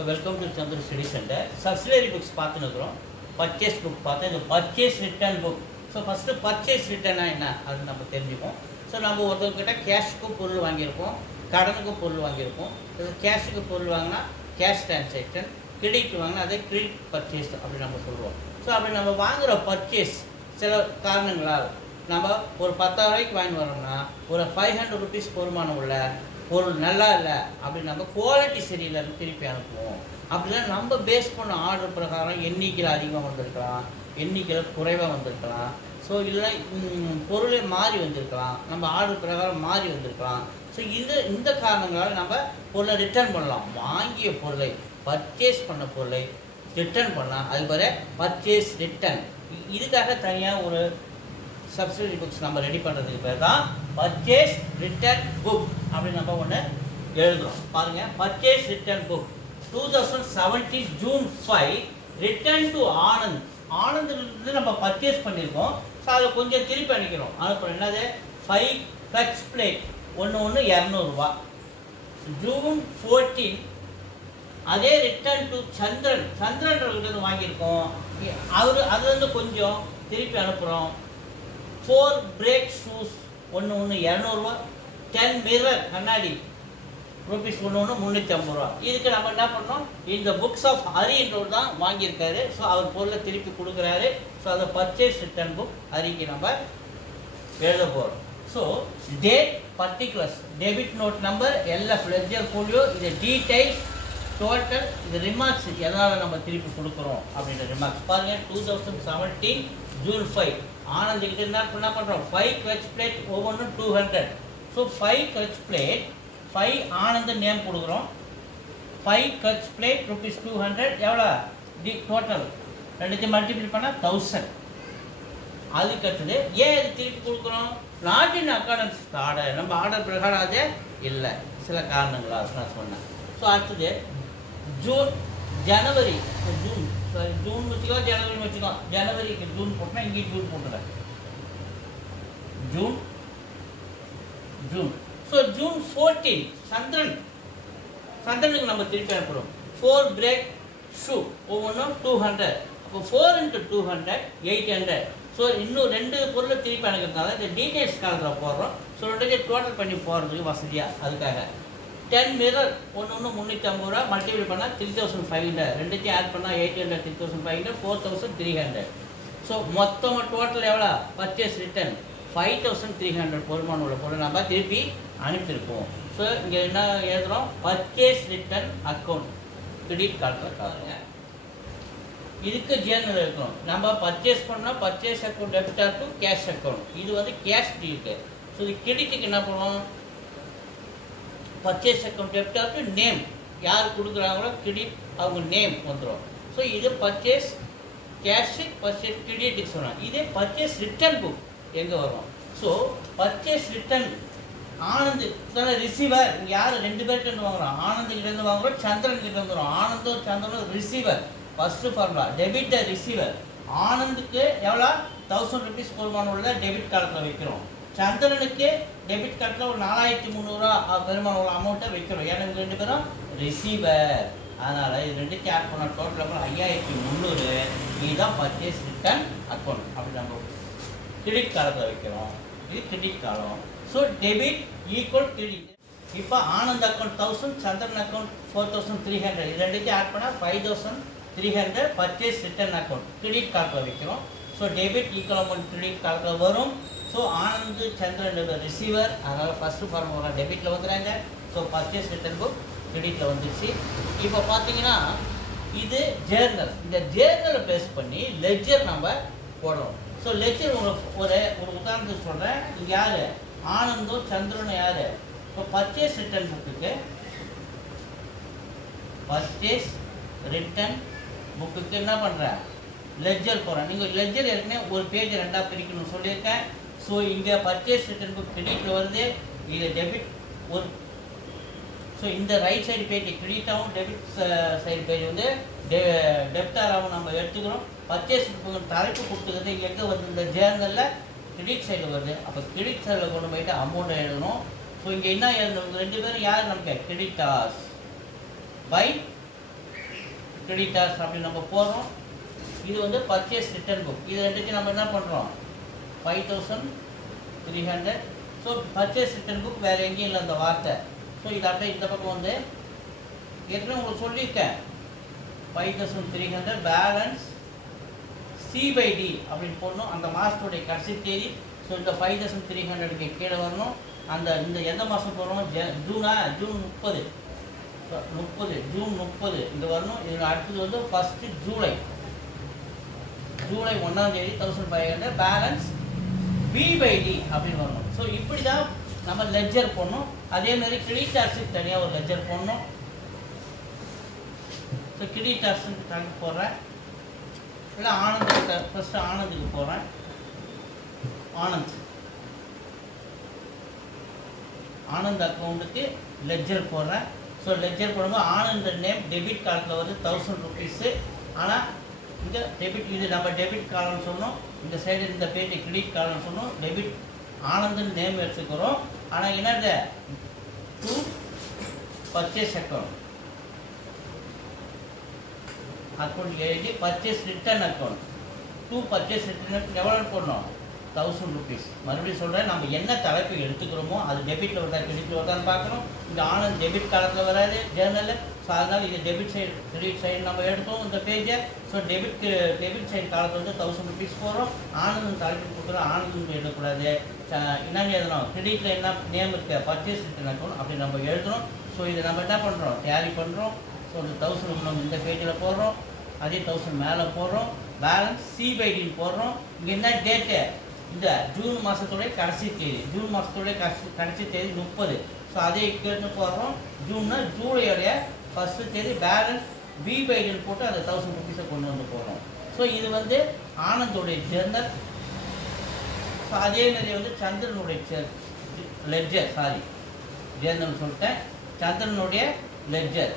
Welcome to Chandra Study Center. Subsidiary books பார்த்துக்கிறோம். Purchase book பார்த்து இந்த purchase return book. So first purchase return என்ன அது நம்ம தெரிஞ்சுப்போம். So நம்ம ஒருத்தர்கிட்ட கேஷ்க்கு பொருள் வாங்கியிருப்போம், கடனுக்கு பொருள் வாங்கியிருப்போம். கேஷ்க்கு பொருள் வாங்கினா கேஷ் டிரான்சாக்ஷன், கிரெடிட் வாங்கினா அதை கிரெடிட் பர்ச்சேஸ் அப்படி நம்ம சொல்லுவோம். ஸோ அப்படி நம்ம வாங்குகிற பர்ச்சேஸ் சில காரணங்களால் நம்ம ஒரு 10,000 ரூபாய்க்கு வாங்கி வரோம்னா ஒரு 500 rupees பொறுமானம் உள்ள பொருள் நல்லா இல்லை அப்படி நம்ம குவாலிட்டி சரியில்லைன்னு திருப்பி அனுப்புவோம். அப்படிலாம் நம்ம பேஸ் பண்ண ஆர்டர் பிரகாரம் எண்ணிக்கையில் அதிகமாக வந்திருக்கலாம், எண்ணிக்கையில் குறைவாக வந்திருக்கலாம். ஸோ இல்லை பொருளே மாறி வந்திருக்கலாம், நம்ம ஆர்டர் பிரகாரம் மாறி வந்திருக்கலாம். ஸோ இந்த காரணங்களால் நம்ம பொருளை ரிட்டர்ன் பண்ணலாம். வாங்கிய பொருளை பர்ச்சேஸ் பண்ண பொருளை ரிட்டர்ன் பண்ணலாம். அது பேர் பர்ச்சேஸ் ரிட்டர்ன். இதுக்காக தனியாக ஒரு சப்சிடரி புக்ஸ் நம்ம ரெடி பண்ணுறதுக்கு பேர் தான் பர்ச்சேஸ் ரிட்டர்ன் புக் அப்படின்னு நம்ம ஒன்று எழுதுகிறோம். பாருங்கள், purchase return book 2017 June 5 return to Anand. ஆனந்திலிருந்து நம்ம பர்ச்சேஸ் பண்ணியிருக்கோம். ஸோ அதை கொஞ்சம் திருப்பி அனுப்பிக்கிறோம். அனுப்புகிறோம். என்னது 5 ஃப்ளெக்ஸ் பிளேட் ஒன்று 200 ரூபா. June 14 அதே ரிட்டர்ன் டு சந்திரன். சந்திரன்றவர்கிட்ட வாங்கியிருக்கோம். அதுலேருந்து கொஞ்சம் திருப்பி அனுப்புகிறோம். 4 பிரேக் ஷூஸ் ஒன்று 200 ரூபா. 10 மிரர் கண்ணாடி ருபீஸ் ஒன்று 350 ரூபா. இதுக்கு நம்ம என்ன பண்ணோம், இந்த புக்ஸ் ஆஃப் ஹரின்றவர் தான் வாங்கியிருக்காரு. ஸோ அவர் பொருளை திருப்பி கொடுக்குறாரு. ஸோ அதை பர்ச்சேஸ் ரிட்டர்ன் புக் ஹரிக்கு நம்ம எழுத போகிறோம். So date, particulars, debit note number, LF ledger folio, இது டீடைல்ஸ், டோட்டல், இது ரிமார்க்ஸ் எதனால் நம்ம திருப்பி கொடுக்குறோம் அப்படின்ற ரிமார்க்ஸ் பாருங்கள். 2017 June 5 ஆனந்திக்கிட்ட என்ன பண்ணுறோம், 5 கிளச் பிளேட் ஒவ்வொன்றும் 200. ஸோ 5 கிளச் பிளேட் 5 ஆனந்த நேம் கொடுக்குறோம். 5 கிளச் பிளேட் ருபீஸ் 200 எவ்வளோ டோட்டல் ரெண்டுத்தையும் மல்டிப்ளை பண்ணால் 1000. அதுக்கு அடுத்தது ஏன் இது திருப்பி கொடுக்குறோம், நாட் இன் அக்கார்டன்ஸ் ஆர்டர். நம்ம ஆர்டர் பிரகாரம் அதே இல்லை, சில காரணங்களாக நான் சொன்னேன். ஸோ அடுத்தது ஜனவரி ஜூன் வச்சுக்கோ, ஜனவரின்னு வச்சுக்கோ. ஜனவரிக்கு ஜூன் போட்டோம்னா இங்கே ஜூன் போட்டுறேன். ஜூன். ஸோ June 14 சந்திரனுக்கு நம்ம திருப்பி அனுப்புகிறோம். 4 பிரேக் ஷூ ஒவ்வொன்றும் 200. அப்போ 4 × 200 800. ஸோ இன்னும் 2 பொருளை திருப்பி அனுப்புறதுனால இந்த டீடைல்ஸ் காலத்தில் போடுறோம். ஸோ 2 டோட்டல் பண்ணி போகிறதுக்கு வசதியாக. அதுக்காக 10 மிரர் ஒன்று 350 ரூபா மல்டிபிள் பண்ணால் 3500. ரெண்டுத்தையும் ஆட் பண்ணால் 800, 3500, 4300. ஸோ மொத்தமாக டோட்டல் எவ்வளோ, பர்ச்சேஸ் ரிட்டர்ன் 5300 பொறுமான உள்ள பொருள் நம்ம திருப்பி அனுப்பியிருக்கோம். ஸோ இங்கே என்ன எழுதுகிறோம், பர்ச்சேஸ் ரிட்டர்ன் அக்கௌண்ட் கிரெடிட் கார்டில் காட்டுங்க. இதுக்கு ஜேர்னல் இருக்கணும். நம்ம பர்ச்சேஸ் பண்ணால் purchase account debtor to cash account. இது வந்து கேஷ் டீலுக்கு. ஸோ இது கிரெடிட்டுக்கு என்ன பண்ணுவோம், purchase account debtor to name, யார் கொடுக்குறாங்களோ கிரெடிட் அவங்க நேம் வந்துடும். ஸோ இது பர்ச்சேஸ் கேஷு, பர்ச்சேஸ் கிரெடிட்டுக்கு சொன்னோம். இதே பர்ச்சேஸ் ரிட்டர்ன் புக் எங்கே வரும். ஸோ பர்ச்சேஸ் ரிட்டர்ன் ஆனந்த் தானே ரிசீவர். இங்கே யார் 2 பேர்கிட்ட வாங்குகிறோம், ஆனந்த்கிட்டேருந்து வாங்குகிறோம், சந்திரன்கிட்ட வந்துடும். ஆனந்தும் சந்திரனும் receiver. First formula debit the receiver. ஆனந்துக்கு எவ்வளோ 1000 rupees பொறுமான உள்ள டெபிட் கார்டில் வைக்கிறோம். சந்திரனுக்கு டெபிட் கார்டில் ஒரு 4300 ரூபா பெருமான உள்ள அமௌண்ட்டை வைக்கிறோம். ஏன்னா இவங்க 2 பேரும் ரிசீவர். அதனால் இது 2 ஆட் பண்ண டோட்டல் 5300. இதுதான் பர்ச்சேஸ் ரிட்டர்ன் அக்கௌண்ட். அப்படி நம்ம கிரெடிட் காலத்தில் வைக்கிறோம். இது கிரெடிட் காலம். So debit equal credit. இப்போ ஆனந்த் அக்கௌண்ட் 1000, சந்திரன் அக்கௌண்ட் 4300. இது 2 ஆட் பண்ணால் 5300 பர்ச்சேஸ் ரிட்டர்ன் அக்கௌண்ட் கிரெடிட் காலத்தில் வைக்கிறோம். So debit equal amount credit காலத்தில் வரும். ஸோ ஆனந்த் சந்திரன் ரிசீவர். அதனால் ஃபஸ்ட்டு ஃபார்முலா டெபிட்டில் வந்துடுறாங்க. ஸோ பர்ச்சேஸ் ரிட்டர்ன் புக் கிரெடிட்டில் வந்துடுச்சு. இப்போ பார்த்தீங்கன்னா இது ஜேர்னல். இந்த ஜேர்னலை பேஸ் பண்ணி லெட்ஜர் நம்ம போடுறோம். ஸோ லெட்ஜர் ஒரு உதாரணத்துக்கு சொல்கிறேன். இங்கே யார், ஆனந்தும் சந்திரனும் யார். இப்போ பர்ச்சேஸ் ரிட்டர்ன் புக்குக்கு என்ன பண்ணுறேன், லெட்ஜர் போகிறேன். நீங்கள் லெட்ஜர் ஏற்கனவே ஒரு பேஜ் 2ஆக பிரிக்கணும்னு சொல்லியிருக்கேன். ஸோ இங்கே பர்ச்சேஸ் ரிட்டர்ன் புக் கிரெடிட்டில் வருது, இது டெபிட் ஒரு. ஸோ இந்த ரைட் சைடு பேஜ் கிரெடிட்டாகவும் டெபிட் சைடு பேஜ் வந்து டெப்டாராகவும் நம்ம எடுத்துக்கிறோம். பர்ச்சேஸ் தலைப்பு கொடுத்துக்கிறது இங்கே எங்கே வருது, இந்த ஜேர்னலில் கிரெடிட் சைடில் வருது. அப்போ கிரெடிட் சைடில் கொண்டு போயிட்டு அமௌண்ட்டை எழுதணும். ஸோ இங்கே என்ன எழுதணும், 2 பேரும் யார் நமக்கு கிரெடிட்டார்ஸ் பை கிரெடிட்டார்ஸ் அப்படி நம்ம போடுறோம். இது வந்து பர்ச்சேஸ் ரிட்டர்ன் புக். இது ரெண்டுத்தையும் நம்ம என்ன பண்ணுறோம் 5300. ஸோ பர்ச்சேஸ் ரிட்டர்ன் புக் வேறு எங்கேயும் இல்லை அந்த வார்த்தை. ஸோ இது அப்படியே இந்த பக்கம் வந்து ஏற்கனவே உங்களுக்கு சொல்லியிருக்கேன் 5300 பேலன்ஸ் C/D அப்படின்னு போடணும். அந்த மாதத்துடைய கடைசி தேதி. ஸோ இந்த 5300க்கு கீழே வரணும். அந்த இந்த எந்த மாதம் போகிறோம் ஜூன் 30 ஜூன் 30 இங்கே வரணும். இதில் அடுத்தது வந்து ஃபஸ்ட்டு ஜூலை 1ஆம் தேதி 1500 பேலன்ஸ் B/D அப்படின்னு வரணும். ஸோ இப்படி தான் நம்ம லெட்ஜர் போடணும். அதேமாதிரி கிரெடிட்டார்ஸுக்கு தனியாக ஒரு லெட்ஜர் போடணும். ஸோ கிரெடிட்டார்ஸுக்கு கணக்கு போடுறேன். இல்லை ஆனந்துக்கு ஃபஸ்ட்டு ஆனந்துக்கு போகிறேன். ஆனந்த் அக்கௌண்ட்டுக்கு லெட்ஜர் போடுறேன். ஸோ லெட்ஜர் போடும்போது ஆனந்த் நேம் டெபிட் கார்டில் வந்து 1000 rupees. ஆனால் இங்கே டெபிட் இது நம்ம டெபிட் கார்டுன்னு சொன்னோம். இந்த சைடு இந்த பேஜ் கிரெடிட் கார்டுன்னு சொன்னோம். டெபிட் ஆனந்த்னு நேம் எடுத்துக்கிறோம். ஆனால் என்னது டு பர்ச்சேஸ் அக்கௌண்ட் எழுதி purchase return account to purchase return எவ்வளோ போடணும் 1000 rupees. மறுபடியும் சொல்கிறேன், நம்ம என்ன தலைப்பு எடுத்துக்கிறோமோ அது டெபிட்டில் வருதா கிரெடிட்டில் வருதான்னு பார்க்கணும். இந்த ஆனந்த் டெபிட் காலத்தில் வராது ஜேர்னலில். ஸோ அதனால் இது டெபிட் சைடு கிரெடிட் சைடு நம்ம எடுத்தோம் இந்த பேஜை. ஸோ டெபிட் சைடு காலத்தில் வந்து 1000 rupees போகிறோம். ஆனந்த் தலைப்பு கொடுக்குறோம். ஆனந்த் எழுதக்கூடாது. என்னென்னு எழுதணும் கிரெடிட்டில் என்ன நேம் இருக்குது பர்ச்சேஸ் ரிட்டர்ன் அக்கௌண்ட் அப்படி நம்ம எழுதணும். ஸோ இதை நம்ம என்ன பண்ணுறோம் டேலி பண்ணுறோம். ஸோ இந்த 1000 நம்ம இந்த பேஜில் போடுறோம். அதே 1000 மேலே போடுறோம். பேலன்ஸ் C/Dன்னு போடுறோம். இங்கே என்ன டேட்டு இந்த ஜூன் மாதத்துடைய கடைசி தேதி. ஜூன் மாதத்துடைய கடைசி தேதி 30. ஸோ அதே இக்கேன்னு போடுறோம். ஜூன்னா ஜூலையோடைய ஃபஸ்ட்டு தேதி. பேலன்ஸ் B/Dன்னு போட்டு அந்த 1000 rupees கொண்டு வந்து போடுறோம். ஸோ இது வந்து ஆனந்தோடைய ஜெர்னல். ஸோ அதே மாதிரி வந்து சந்திரனுடைய லெட்ஜர் ஜெர்னல் சொல்லிட்டேன். சந்திரனுடைய லெட்ஜர்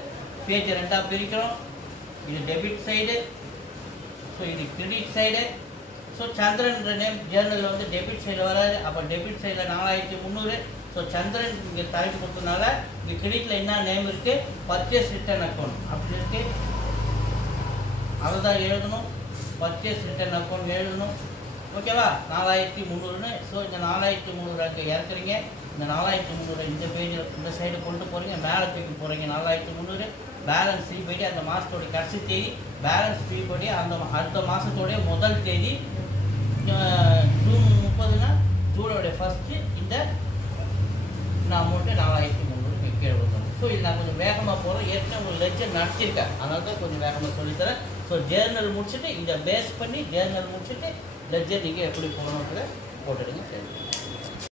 பேஜ் 2ஆக பிரிக்கிறோம். இது டெபிட் சைடு. ஸோ இது கிரெடிட் சைடு. ஸோ சந்திரன்ற நேம் ஜேர்னலில் வந்து டெபிட் சைடு வராது. அப்போ டெபிட் சைடில் 4300. ஸோ சந்திரன் இங்கே தலைப்பு கொடுத்ததுனால இங்கே கிரெடிட்டில் என்ன நேம் இருக்குது பர்ச்சேஸ் ரிட்டர்ன் அக்கௌண்ட் அப்படி இருக்குது. அதை தான் எழுதணும். பர்ச்சேஸ் ரிட்டர்ன் அக்கௌண்ட் எழுதணும். ஓகேவா 4300ன்னு. ஸோ இந்த 4300 அங்கே இறக்குறீங்க. இந்த 4300 இந்த பேஜில் இந்த சைடு கொண்டு போகிறீங்க. மேலே தூக்கி போகிறீங்க 4300. பேலன்ஸ் C/D அந்த மாதத்தோடைய கடைசி தேதி. பேலன்ஸ் B/D அந்த அடுத்த மாதத்தோடைய முதல் தேதி ஜூன் 30னா ஜூலையோடைய ஃபஸ்ட்டு இந்த அமௌண்ட்டு 4300 கீழே கொடுக்கணும். ஸோ இது நான் கொஞ்சம் வேகமாக போகிறேன். ஏற்கனவே உங்களுக்கு லெட்ஜர் நடத்திருக்கேன். அதனால தான் கொஞ்சம் வேகமாக சொல்லித்தரேன். ஸோ ஜேர்னல் முடிச்சுட்டு இந்த பேஸ் பண்ணி ஜேர்னல் முடிச்சுட்டு லெட்ஜர் நீங்கள் எப்படி போகணுன்றதை போட்டுடுங்க. சரி.